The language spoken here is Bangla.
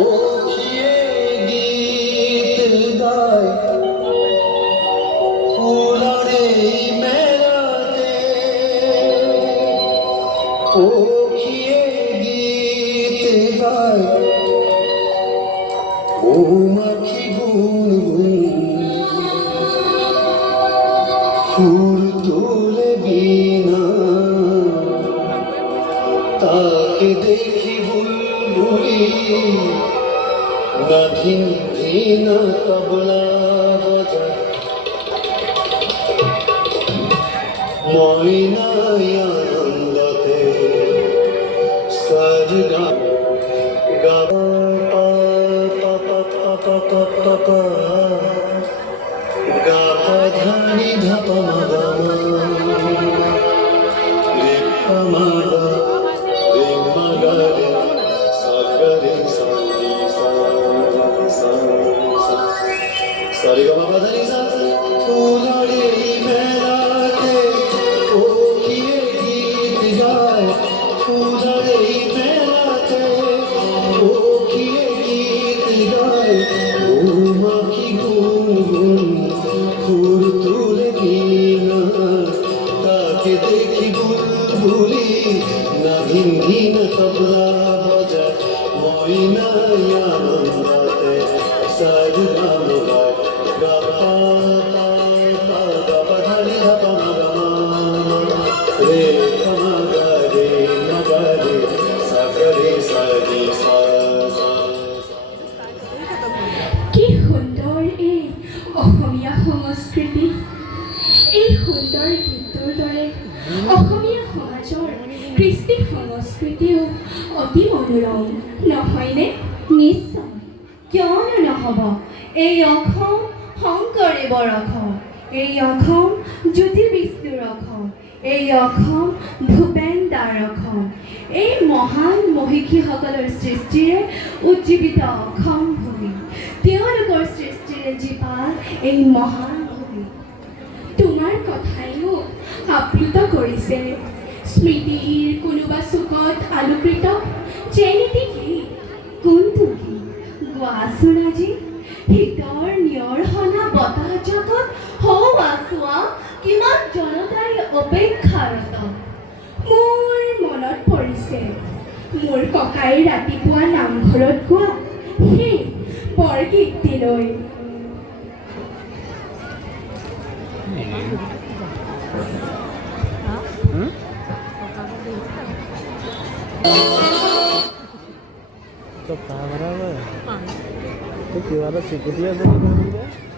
ওখিয়ে গীত গায় ফুলরে মেলাতে, ওখিয়ে গীত গায় মৌমাছি গুনগুন, সুর তোলে বীণা তাকে দেখি বুলবুলি, গাথিন ভিনা তবলা বাজায় ময়নায় আনন্দতে সরগা গা পা পা পা পা পা পা পা গা পা ধানি ধপ মা গা মা রে পা মা গা রে মা গা রে সা গা রে সা নি সা সা সা সা রে গা মা পা ধা নি সা। ফুলরে মেলাতে ওখিয়ে গীত গায়, ফুলরে মেলাতে ওখিয়ে গীত গায় মৌমাছি গুনগুন, সুর তোলে বীণা তাকে দেখি বুলবুলি, নাভিন ভিন তবলা বাজায় ময়নায় আনন্দতে সরগম গায় গা পা পা পা গা পা ধা নি ধা পা মা গা মা রে পা মা গা রে মা গা রে সা গা রে সা নি সা সা। কি সুন্দৰ এই অসমীয়া সংস্কৃতি! এই সুন্দৰ গীতটোৰ দৰে অসমীয়া সমাজৰ কৃষ্টি সংস্কৃতিও অতি মনোৰম, নহয়নে? নিশ্চয়, কিয়নো নহ'ব। এই অসম শংকৰদেৱৰ অসম, এই অসম জ্যোতি বিষ্ণুৰ অসম, এই অসম ভূপেন দাৰ অসম, এই মহান মহিষীসকলৰ সৃষ্টিৰে উজ্জীৱিত অসম ভূমি, তেওঁলোকৰ সৃষ্টিৰে জীপাল এই মহান ভূমি। তোমাৰ কথাই মোক আপ্লুত কৰিছে। স্মৃতিৰ কোনোবা চুকত আলোকৃত যেনেটি গীত। কোনটো কি গোৱাচোন আজি? শীতৰ নিয়ৰ সনা বতাহ জগত হৌৱা চোৱা, কিমান জনতাই অপেক্ষাৰত। মোৰ মনত পৰিছে মোৰ ককাই ৰাতিপুৱা নামঘৰত গোৱা সেই বৰগীতটিলৈ। तो क्या बराबर है तो क्यों वाला चिपटिया बोल रहा है